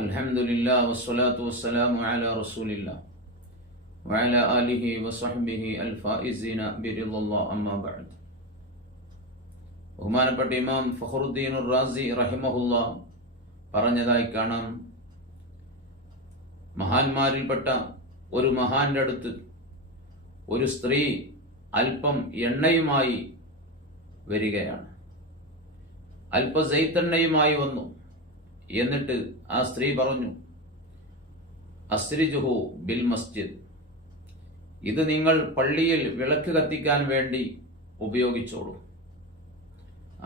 അൽഹംദുലില്ലാഹി വസ്സലാത്തു വസ്സലാമു അലാ റസൂലില്ലാഹ് വഅലാ ആലിഹി വസഹ്ബിഹി അൽഫായിസീന ബിറിദല്ലാഹി അമ്മാ ബഅദ്. ബഹുമാനപ്പെട്ട ഇമാം ഫഖറുദ്ദീൻ റാസി റഹിമഹുല്ലാഹ് പറഞ്ഞതായി കാണാം, മഹാന്മാരിൽപ്പെട്ട ഒരു മഹാന്റെ അടുത്ത് ഒരു സ്ത്രീ അല്പം എണ്ണയുമായി വരികയാണ്. അല്പ സൈത്തെണ്ണയുമായി വന്നു. എന്നിട്ട് ആ സ്ത്രീ പറഞ്ഞു, അസ്രിജുഹു ബിൽ മസ്ജിദ്, ഇത് നിങ്ങൾ പള്ളിയിൽ വിളക്ക് കത്തിക്കാൻ വേണ്ടി ഉപയോഗിച്ചോളൂ.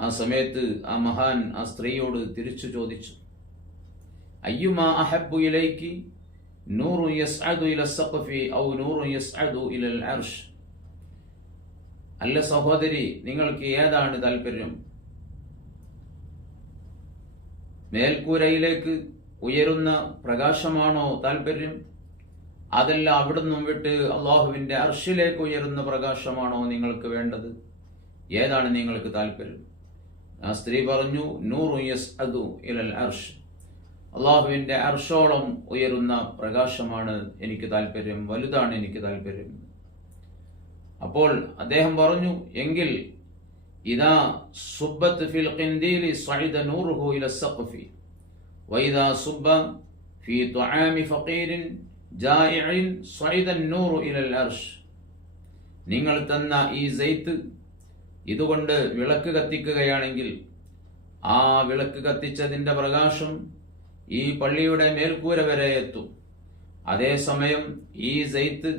ആ സമയത്ത് ആ മഹാൻ ആ സ്ത്രീയോട് തിരിച്ചു ചോദിച്ചു, അയ്യുമാ അഹബ്ബു ഇലൈക്കി നൂറു യസ്അദു ഇല സഖഫി ഔ നൂറു യസ്അദു ഇലൽ അർശ്. അല്ല സഹോദരി, നിങ്ങൾക്ക് ഏതാണ് താല്പര്യം? മേൽക്കൂരയിലേക്ക് ഉയരുന്ന പ്രകാശമാണോ താല്പര്യം? അതല്ല അവിടുന്ന് വിട്ട് അള്ളാഹുവിന്റെ അർശിലേക്ക് ഉയരുന്ന പ്രകാശമാണോ നിങ്ങൾക്ക് വേണ്ടത്? ഏതാണ് നിങ്ങൾക്ക് താല്പര്യം? ആ സ്ത്രീ പറഞ്ഞു, നൂറു യസ്അദു ഇലൽ അർശ്, അള്ളാഹുവിന്റെ അർശോളം ഉയരുന്ന പ്രകാശമാണ് എനിക്ക് താല്പര്യം, വലുതാണ് എനിക്ക് താല്പര്യം. അപ്പോൾ അദ്ദേഹം പറഞ്ഞു, എങ്കിൽ ഇദാ സുബ്ബത്ത് ഫിൽ ഖിൻദീലി സഇദ നൂറുഹു ഇല സഖഫി വഇദാ സുബ്ബ ഫീ തുആമി ഫഖീരിൻ ജായിഇൻ സഇദ നൂറു ഇലൽ അർശ്. നിങ്ങൾ തന്ന ഈ സൈത്ത് ഇതുകൊണ്ട് വിളക്ക് കത്തിക്കുകയാണെങ്കിൽ ആ വിളക്ക് കത്തിച്ചതിന്റെ പ്രകാശം ഈ പള്ളിയുടെ മേൽക്കൂര വരെ എത്തും. അതേസമയം ഈ സൈത്ത്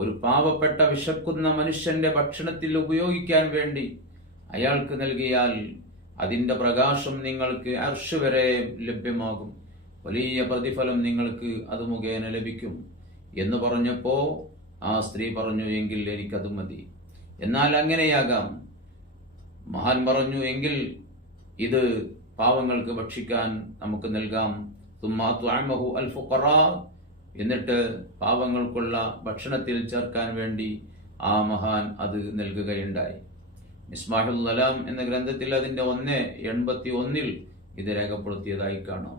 ഒരു പാവപ്പെട്ട വിശക്കുന്ന മനുഷ്യന്റെ ഭക്ഷണത്തിൽ ഉപയോഗിക്കാൻ വേണ്ടി അയാൾക്ക് നൽകിയാൽ അതിന്റെ പ്രകാശം നിങ്ങൾക്ക് അർശ് വരെ ലഭ്യമാകും, വലിയ പ്രതിഫലം നിങ്ങൾക്ക് അത് മുഖേന ലഭിക്കും എന്ന് പറഞ്ഞപ്പോ ആ സ്ത്രീ പറഞ്ഞു, എങ്കിൽ എനിക്കത് മതി. എന്നാൽ അങ്ങനെയാകാം. മഹാൻ പറഞ്ഞു, എങ്കിൽ ഇത് പാവങ്ങൾക്ക് ഭക്ഷിക്കാൻ നമുക്ക് നൽകാം. തുമ്മാ തുഅമഹു അൽ ഫുഖറാ, എന്നിട്ട് പാവങ്ങൾക്കുള്ള ഭക്ഷണത്തിൽ ചേർക്കാൻ വേണ്ടി ആ മഹാൻ അത് നൽകുകയുണ്ടായി. മിസ്ബാഹുൽ അലാം എന്ന ഗ്രന്ഥത്തിൽ അതിന്റെ 181 ഇത് രേഖപ്പെടുത്തിയതായി കാണാം.